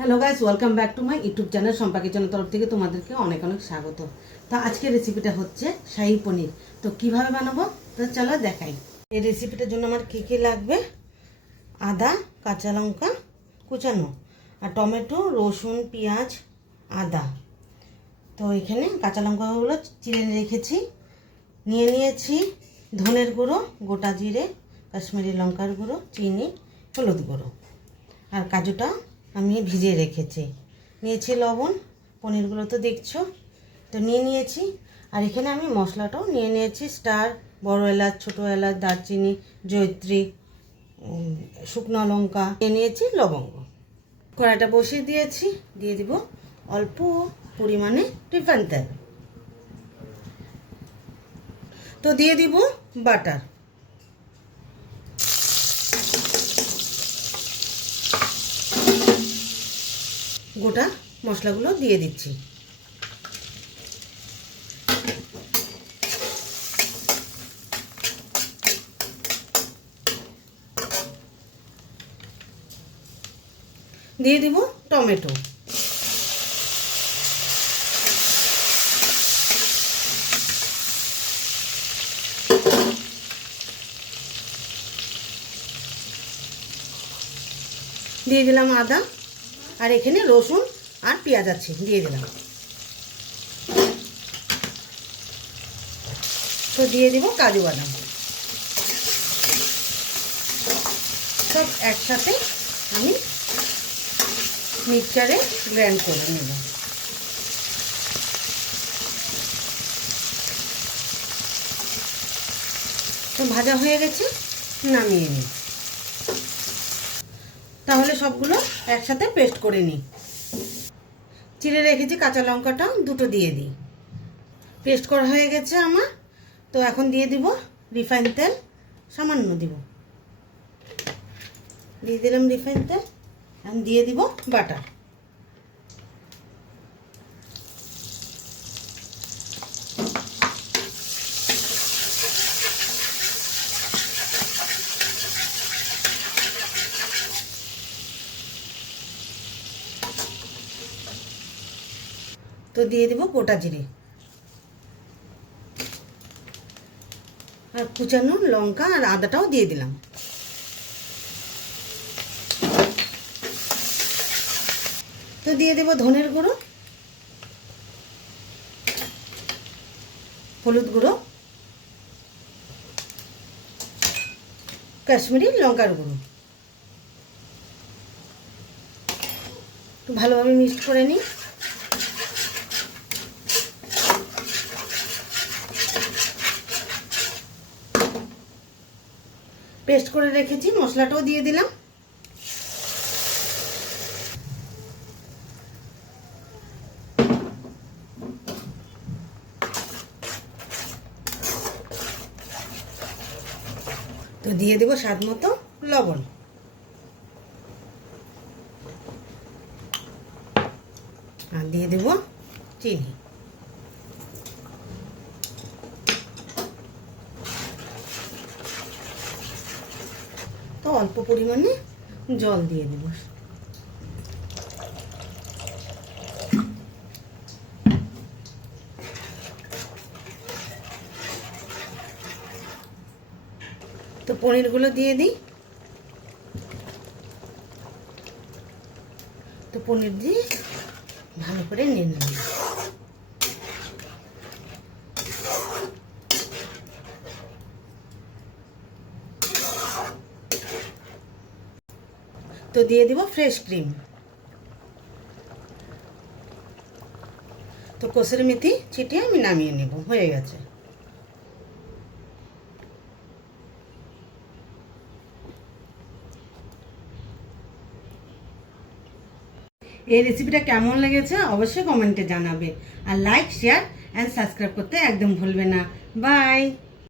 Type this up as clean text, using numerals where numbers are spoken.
Hello guys, welcome back to my YouTube channel. সম্পাকের জন্য তরফ থেকে তোমাদেরকে অনেক অনেক স্বাগত। তো আজকের রেসিপিটা হচ্ছে শাহী পনির। তো কিভাবে বানাবো তো চলো দেখাই। এই রেসিপিটার জন্য আমার কী কী লাগবে: আদা, কাঁচা লঙ্কা কুচানো, আর টমেটো, রসুন, পেঁয়াজ, আদা। তো এখানে কাঁচা লঙ্কাগুলো চিড়ে রেখেছি। নিয়েছি ধনের গুঁড়ো, গোটা জিরে, কাশ্মীরি লঙ্কার গুঁড়ো, চিনি, হলুদ গুঁড়ো, আর কাজুটা আমি ভিজিয়ে রেখেছি। নিয়েছি লবণ, পনিরগুলো তো দেখছো। তো নিয়েছি। আর এখানে আমি মশলাটাও নিয়েছি: স্টার, বড় এলাচ, ছোটো এলাচ, দারচিনি, জয়িত্রী, শুকনো লঙ্কা, নিয়েছি লবঙ্গ। কড়াইটা বসিয়ে দিয়েছি। দিয়ে দিব অল্প পরিমাণে রিফাইন তেল। তো দিয়ে দিব বাটার। গোটা মশলাগুলো দিয়ে দিচ্ছি। দিয়ে দিব টমেটো। দিয়ে দিলাম আদা, আর এখানে রসুন আর পেঁয়াজ আছে, দিয়ে দিলাম। তো দিয়ে দিব কাজু বাদাম। সব একসাথে আমি মিক্সচারে গ্রাইন্ড করে নেব। তো ভাজা হয়ে গেছে, নামিয়ে নিই। তাহলে সবগুলো একসাথে পেস্ট করে নিই। চিড়ে রেখেছি কাঁচা লঙ্কাটা দুটো দিয়ে দিই। পেস্ট করা হয়ে গেছে আমার। তো এখন দিয়ে দিব রিফাইন তেল, সামান্য দিব। দিয়ে দিলাম রিফাইন তেল। এখন দিয়ে দিব বাটার। তো দিয়ে দিব গোটা জিরে আর কুচানো লঙ্কা আর আদাটাও দিয়ে দিলাম। তো দিয়ে দেব ধনের গুঁড়ো, হলুদ গুঁড়ো, কাশ্মীরি লঙ্কার গুঁড়ো। ভালোভাবে মিক্সড করে নিই। পেস্ট করে রেখেছি মশলাটাও দিয়ে দিলাম। তো দিয়ে দেব স্বাদ মতো লবণ। আর দিয়ে দেব চিনি। তো অল্প পরিমাণে জল দিয়ে দেব। তো পনিরগুলো দিয়ে দিই। তো পনির দিয়ে ভালো করে নিয়ে নেব। তো দিয়ে দিব ফ্রেশ ক্রিম। তো কসুরি মেথি ছিটিয়ে আমি নামিয়ে নেব। হয়ে গেছে। এই রেসিপিটা কেমন লেগেছে অবশ্যই কমেন্টে জানাবে। আর লাইক, শেয়ার অ্যান্ড সাবস্ক্রাইব করতে একদম ভুলবে না। বাই।